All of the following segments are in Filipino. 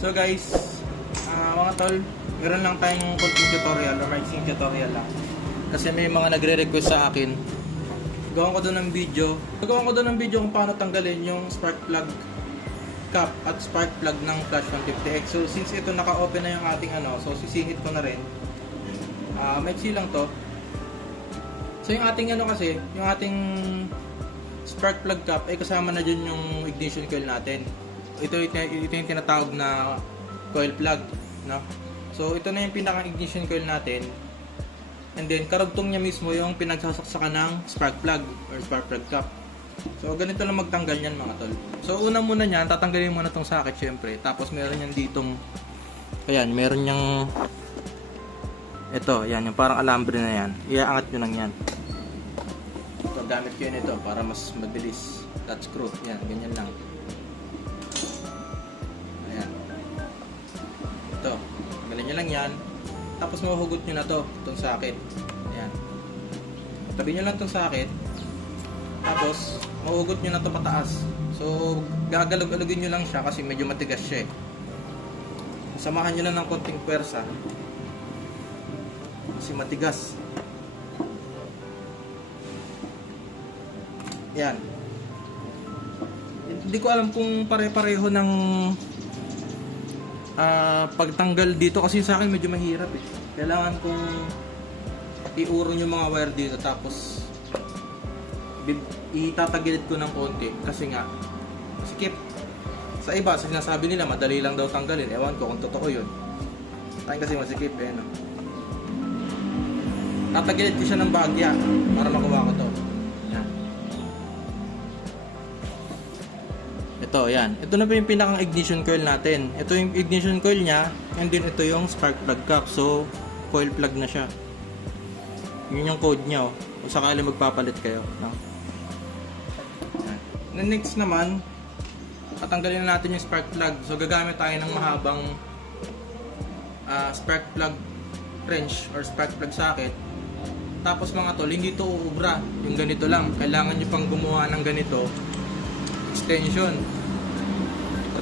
So guys, ah, mga tol, meron lang tayong konting tutorial or mixing tutorial lang. Kasi may mga nagre-request sa akin. Gawan ko doon ng video. Gawan ko doon ng video kung paano tanggalin yung spark plug cap at spark plug ng Flash 150X. So since ito naka-open na yung ating ano, so sisingit ko na rin. Ah, maiksi lang to. So yung ating ano kasi, yung ating spark plug cap ay kasama na dyan yung ignition coil natin. Ito, ito, ito yung tinatawag na coil plug, no? So ito na yung pinaka ignition coil natin. And then karugtong niya mismo yung pinagsasaksakan ng spark plug or spark plug cap. So ganito lang magtanggal niyan mga tol. So una muna niyan, tatanggalin muna tong socket syempre. Tapos meron yan ditong ayan, meron niyang ito, yan, yung parang alambre na yan. Iaangat nyo lang yan. Ito, gamit ko yun ito para mas mabilis. Touch screw, yan, ganyan lang. Nyo lang yan. Tapos mahuhugot nyo na to, itong socket. Ayan. Tabi nyo lang itong socket. Tapos, mahugot nyo na to pataas. So, gagalog-alugin nyo lang siya kasi medyo matigas siya eh. Samahan nyo lang ng konting pwersa. Kasi matigas. Yan. Hindi ko alam kung pare-pareho ng ah, pagtanggal dito kasi sa akin medyo mahirap eh. Kailangan kong iurong yung mga wire dito tapos itatagilid ko ng konti kasi nga skip. Sa iba sinasabi nila madali lang daw tanggalin. Ewan ko kung totoo yun. Tayo kasi masikip eh no? Tatagilid ko siya ng bagya para makuha ko to ito yan ito na po yung pinakang ignition coil natin ito yung ignition coil nya and then ito yung spark plug cap so coil plug na siya yun yung code niya oh. Kung sakali magpapalit kayo, no? Then next naman, tatanggalin na natin yung spark plug. So gagamit tayo ng mahabang ah, spark plug wrench or spark plug socket. Tapos mga tol, hindi to uubra. Yung ganito lang. Kailangan nyo pang gumawa ng ganito. Extension.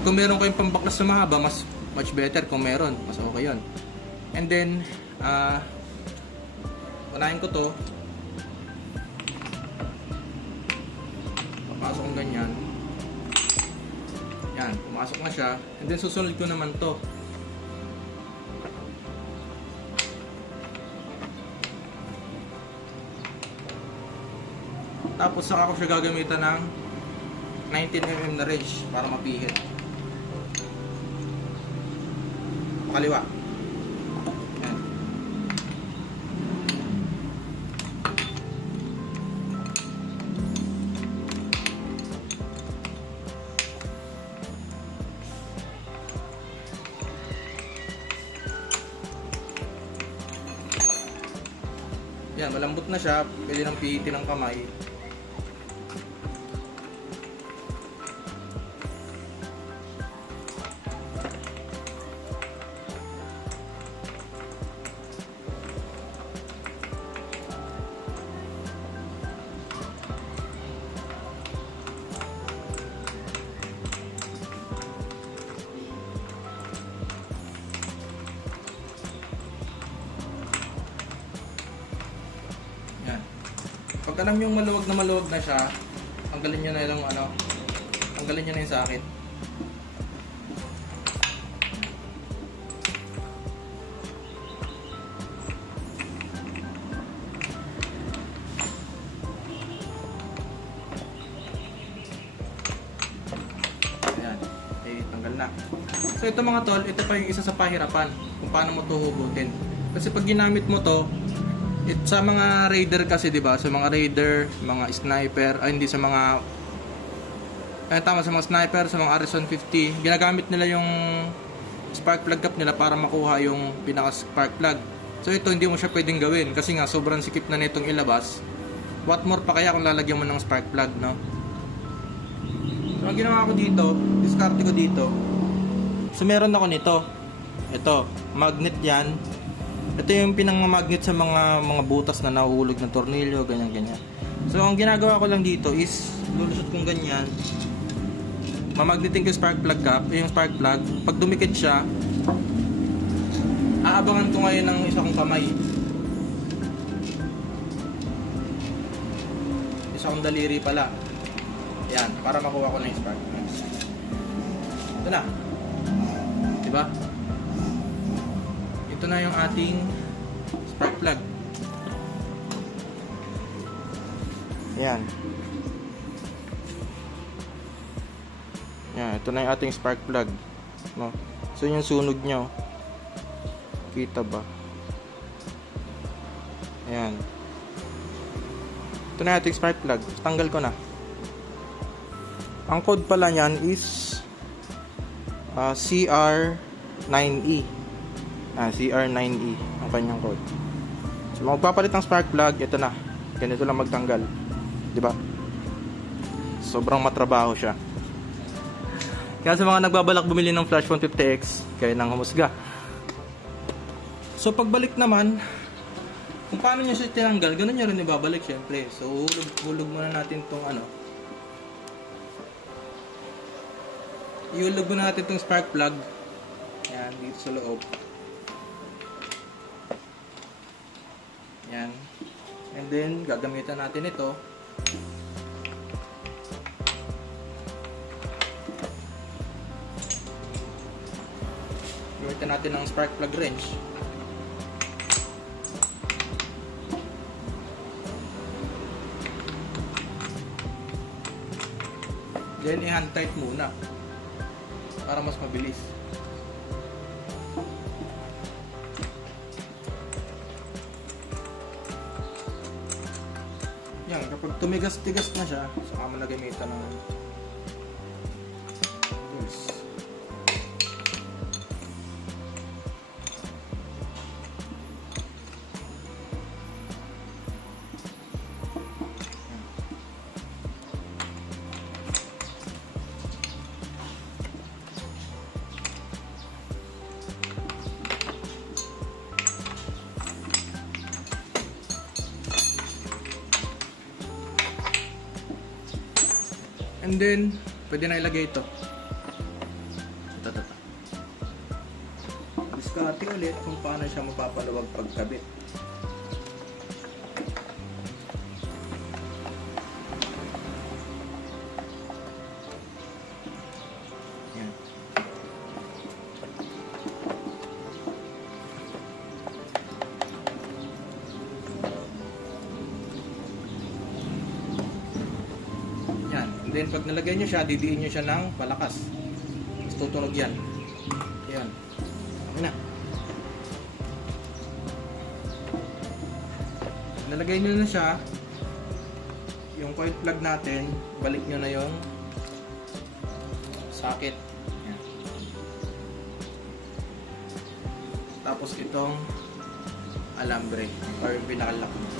Kung meron kayong pambaklas na mahaba, mas much better. Kung meron. Mas okay yun. And then, ah, unahin ko to. Papasok kong ganyan. Yan, pumasok na siya. And then susunod ko naman to. Tapos saka ko siya gagamitan ng 19mm na wrench para mapihit kaliwa yan malambot na siya. Pwede nang pihitin ng kamay. Pag alam yung maluwag na maluwag na siya, tanggalin nyo na yung ano, tanggalin nyo na yung sakit. So ito mga tol, ito pa yung isa sa pahirapan kung paano mo to hugutin. Kasi pag ginamit mo to, It, sa mga raider kasi 'di ba? Sa mga raider, mga sniper, ay hindi sa mga ay tama sa mga sniper, sa mga RS-150, ginagamit nila yung spark plug cap nila para makuha yung pinaka spark plug. So ito hindi mo siya pwedeng gawin kasi nga sobrang sikip na nitong ilabas. What more pa kaya kung lalagyan mo ng spark plug, no? So ang ginawa ko dito, discard ko dito. So meron ako nito. Ito, magnet 'yan. Ito yung pinang-magnet sa mga mga butas na nahuhulog ng tornilyo, ganyan ganyan. So ang ginagawa ko lang dito is lulusot kong ganyan. mamagnetin ko yung spark plug cap, yung spark plug. Pag dumikit siya, aabangan ko ngayon ng isa kong kamay. Isa kong daliri pala. Yan, para makuha ko na yung spark plug. Ito na. Diba? Ito na yung ating spark plug. Yan. Yan, ito na yung ating spark plug. No? So yung sunog niya. oh. Kita ba? Ayan. Ito na yung ating spark plug. Tanggal ko na. Ang code pala niyan is ah, CR9E. Ah, CR9E ang kanyang code. So magpapalit ng spark plug, ito na. Ganito lang magtanggal. 'Di ba? Sobrang matrabaho siya. Kaya sa mga nagbabalak bumili ng Flash 150X, kaya nang humusga. So pagbalik naman, kung paano niya siya tinanggal, ganun niya rin ibabalik syempre. So hulog, hulog muna natin tong ano. Ihulog muna natin tong spark plug. Yan, dito sa loob. Yan. And then, gagamitan natin ito. Gamitan natin ng spark plug wrench. Then, i-hand tight muna. Para mas mabilis. Kapag tumigas-tigas na siya, saka mo na gamitan ng And then, pwede na ilagay ito. Ito, ito, ito. Diskarte ulit kung paano siya mapapalawag pagkabit. Then pag nalagay nyo siya, didiin nyo siya ng palakas. Tapos tutunog yan. Yan. Okay na. Nalagay nyo na siya. Yung coil plug natin, balik nyo na yung socket. Yan. Tapos itong alambre or pinakalock mo.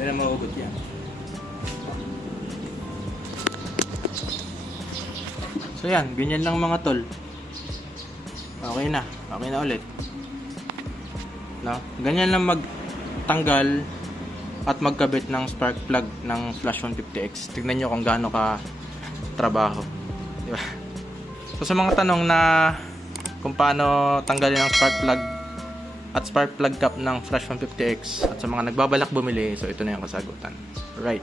Hindi na mahugot yan. So yan, ganyan lang mga tol. Okay na. Okay na ulit. No? Ganyan lang magtanggal at magkabit ng spark plug ng Flash 150X. Tignan nyo kung gaano ka trabaho. Di ba? So sa mga tanong na kung paano tanggalin ang spark plug at spark plug cap ng Flash 150X at sa mga nagbabalak bumili, so ito na yung kasagutan. Right.